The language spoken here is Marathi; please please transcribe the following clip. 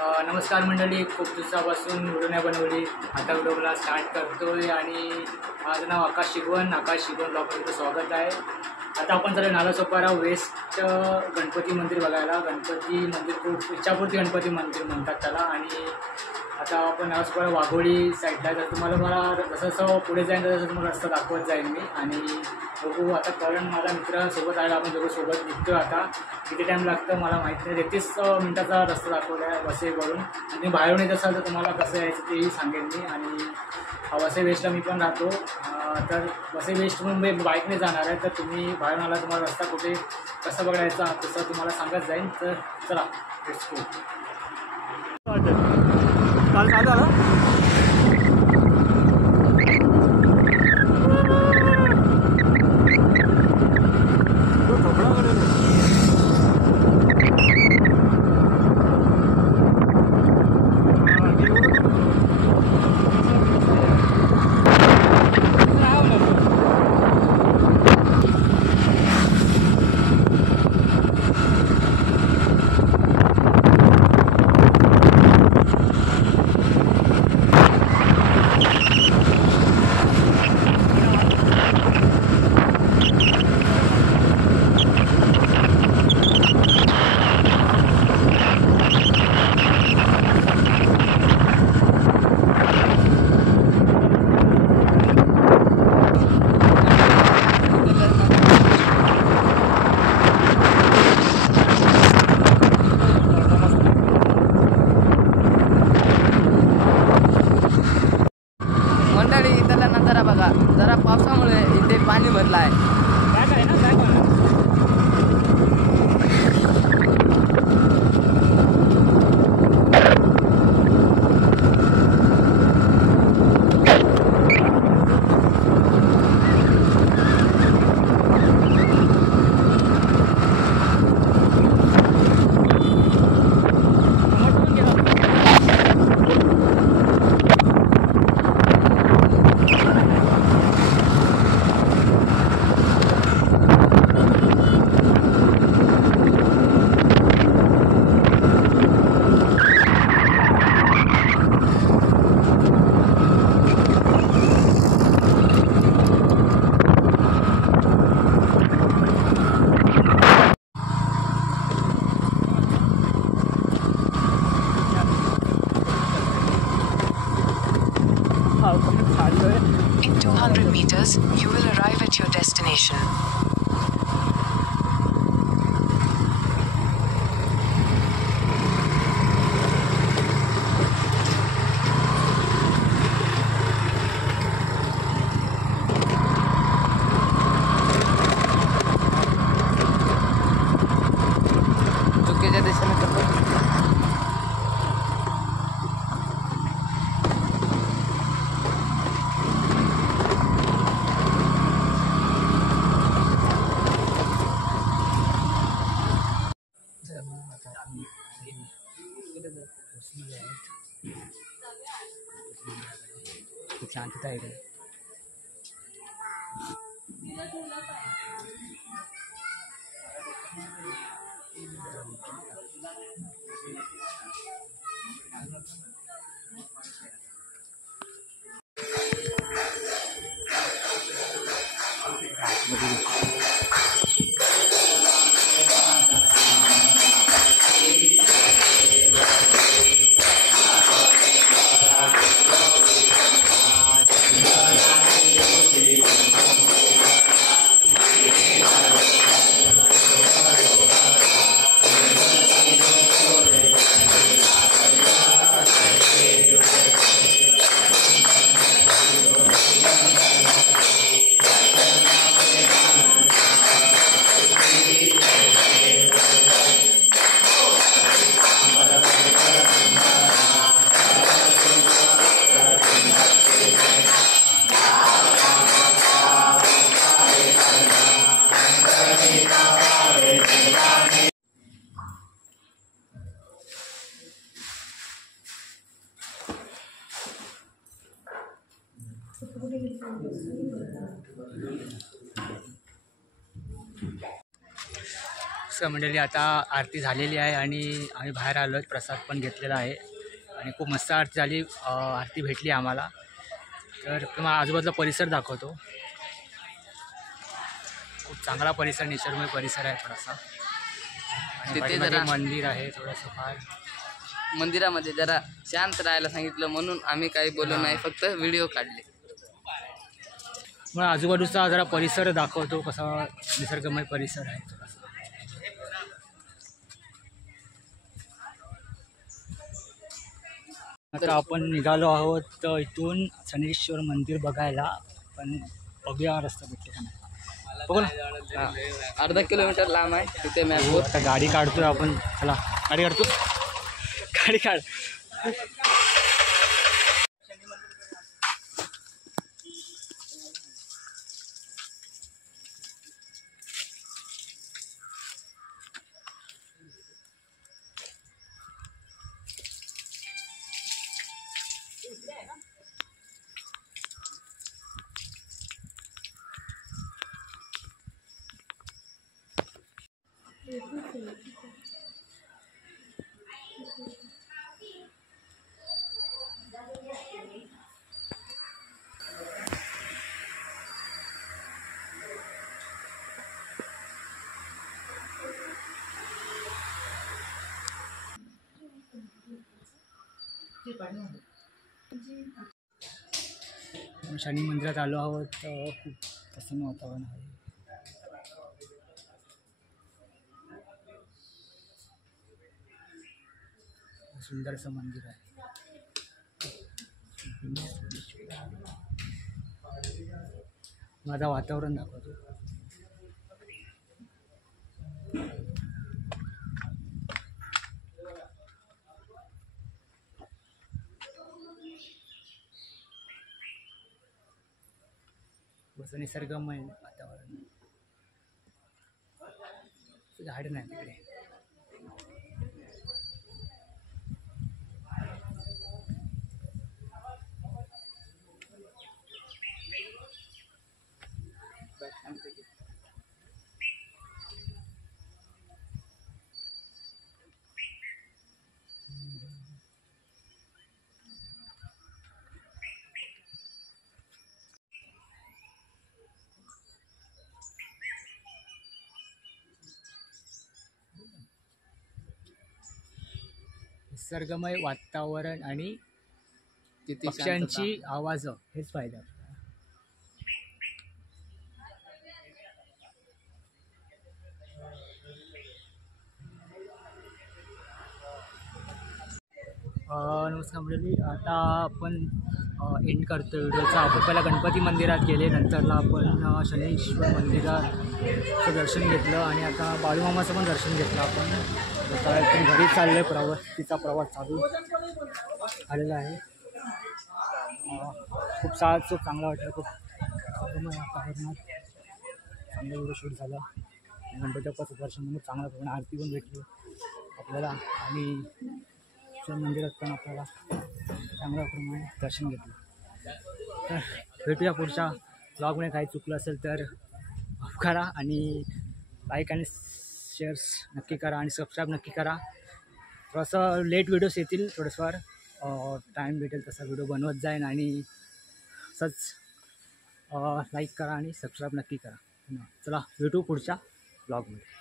नमस्कार मंडळी, खूप दिवसापासून व्हिडिओ नाही बनवली. आता व्हिडिओला स्टार्ट करतोय आणि माझं नाव आकाश शिगवण ब्लॉगमध्ये स्वागत आहे. आता आपण जरा नालासोपारा वेस्ट गणपती मंदिर बघायला. गणपती मंदिर खूप इच्छापूर्ती गणपती मंदिर म्हणतात त्याला. आणि आता आपण नालासोपारा वाघोळी साईडला तर मला जसं पुढे जाईन तसं तुम्हाला रस्ता दाखवत जाईन मी. आणि बघू आता, कारण माझा मित्र सोबत आला, आपण दोघं सोबत निघतो. आता किती टाईम लागतं मला माहीत नाही. 33 मिनटाचा रस्ता दाखवला आहे वसईवरून. आणि बाहेरून येत असाल तर तुम्हाला कसं यायचं तेही सांगेन मी. आणि वसई वेस्टला मी पण राहतो. तर वसई वेस्टमधून मी बाईकने जाणार आहे. तर तुम्ही बाहेरून आला, तुम्हाला रस्ता कुठे कसं बघायचा तसं तुम्हाला सांगत जाईन. तर चला लेट्स गो. काल काय झालं? मंडळी इथला नजारा बघा. जरा पावसामुळे इथे पाणी भरलं आहे. In 200 meters, you will arrive at your destination. चुकीच्या दिशेने करतो. शांतता आहे. नमस्कार मंडळी, आता आरती झालेली आहे आणि आम्ही बाहेर आलो आहे. प्रसाद पण घेतलेला आहे आणि खूप मस्त आरती झाली. आरती भेटली आम्हाला. तर तुम्हाला आजूबाजूला परिसर दाखवतो. खूप चांगला परिसर, निसर्गमय परिसर आहे थोडासा. तिथे पाठीमागे जरा मंदिर आहे थोडंसं फार. मंदिरामध्ये जरा शांत राहायला सांगितलं म्हणून आम्ही काही बोललो नाही, फक्त व्हिडिओ काढले. मग आजूबाजूचा जरा परिसर दाखवतो, कसा निसर्गमय परिसर आहे थोडासा. आता आपण निघालो आहोत इथून शनीश्वर मंदिर बघायला. पण बघूया रस्ता भेटते का नाही. बघू ना. अर्धा किलोमीटर लांब आहे तिथे मॅप. आता गाडी काढतोय आपण. चला गाडी काढतो. गाडी काढ. शनी मंदिरात आलो आहोत. खूप प्रसन्न वातावरण आहे. सुंदर असं मंदिर आहे. माझा वातावरण दाखवतो. कसं निसर्गमय वातावरण. झाड नाही तिकडे. निसर्गमय वातावरण आणि किती पक्ष्यांची आवाज हेच पाहिजे. नमस्कार मंडळी, आता आपण एंड करतो व्हिडिओचा. आपण पहिला गणपती मंदिरात गेले, नंतरला आपण शनीश्वर मंदिराचं दर्शन घेतलं आणि आता बाळूमामाचं पण दर्शन घेतलं आपण. आता इथून घरी चाललं आहे. तिचा प्रवास चालू झालेला आहे. खूप चांगला वाटलं. खूप वातावरणात चांगला व्हिडिओ शूट झाला. गणपती बाप्पाचं दर्शन म्हणून चांगलं पण आरती पण भेटली आपल्याला आणि मंदिरात पण आपल्याला चांगल्या प्रमाणे दर्शन घेतलं. तर भेटूया पुढच्या ब्लॉगमध्ये. काही चुकलं असेल तर माफ करा आणि लाईक आणि शेअर्स नक्की करा आणि सबस्क्राईब नक्की करा. थोडंसं लेट व्हिडिओज येतील, थोडंसं टाईम भेटेल तसा व्हिडिओ बनवत जाईन आणि असंच लाईक करा आणि सबस्क्राईब नक्की करा. चला भेटू पुढच्या ब्लॉगमध्ये.